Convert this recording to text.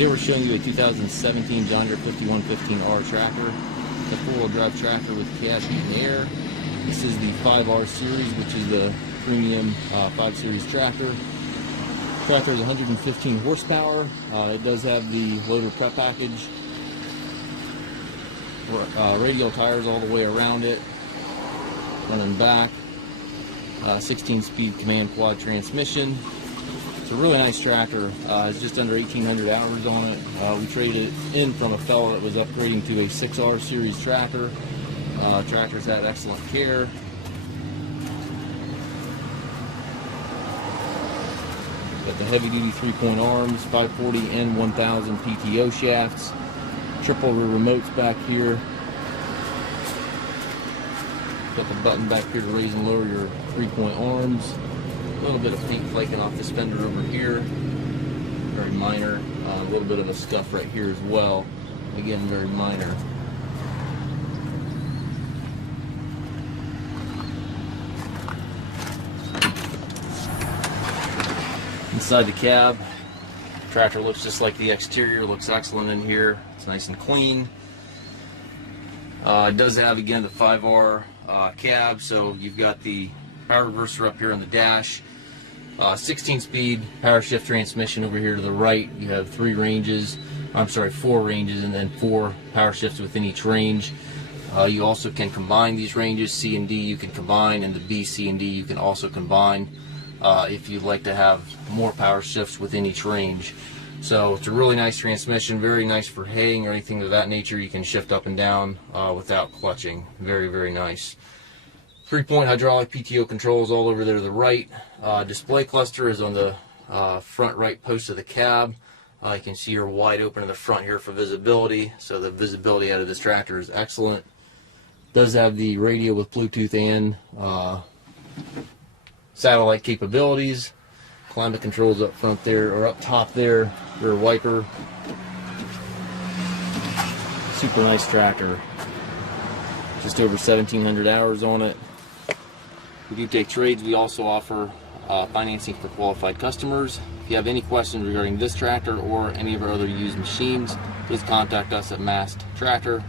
Today we're showing you a 2017 John Deere 5115R tractor. It's a four-wheel drive tractor with cab, heat, and air. This is the 5R series, which is the premium 5 series tractor. The tractor has 115 horsepower. It does have the loader prep package. Radial tires all the way around it, front and back. 16-speed command quad transmission. It's a really nice tractor. It's just under 1,800 hours on it. We traded it in from a fellow that was upgrading to a 6R series tractor. Tractor's had excellent care. Got the heavy-duty 3-point arms, 540 and 1000 PTO shafts. Triple remotes back here. Got the button back here to raise and lower your 3-point arms. A little bit of paint flaking off this fender over here, very minor. A little bit of a scuff right here as well, again very minor. Inside the cab, tractor looks just like the exterior, looks excellent in here. It's nice and clean. It does have, again, the 5R cab, so you've got the power reverser up here on the dash. 16-speed power shift transmission over here to the right. You have 4 ranges, and then 4 power shifts within each range. You also can combine these ranges. C and D you can combine, and the B, C, and D you can also combine if you'd like to have more power shifts within each range. So it's a really nice transmission, very nice for haying or anything of that nature. You can shift up and down without clutching. Very, very nice. 3-point hydraulic PTO controls all over there to the right. Display cluster is on the front right post of the cab. You can see you're wide open in the front here for visibility, so the visibility out of this tractor is excellent. It does have the radio with Bluetooth and satellite capabilities. Climate controls up front there, or up top there, rear wiper. Super nice tractor. Just over 1,700 hours on it. We do take trades. We also offer financing for qualified customers. If you have any questions regarding this tractor or any of our other used machines, please contact us at Mast Tractor.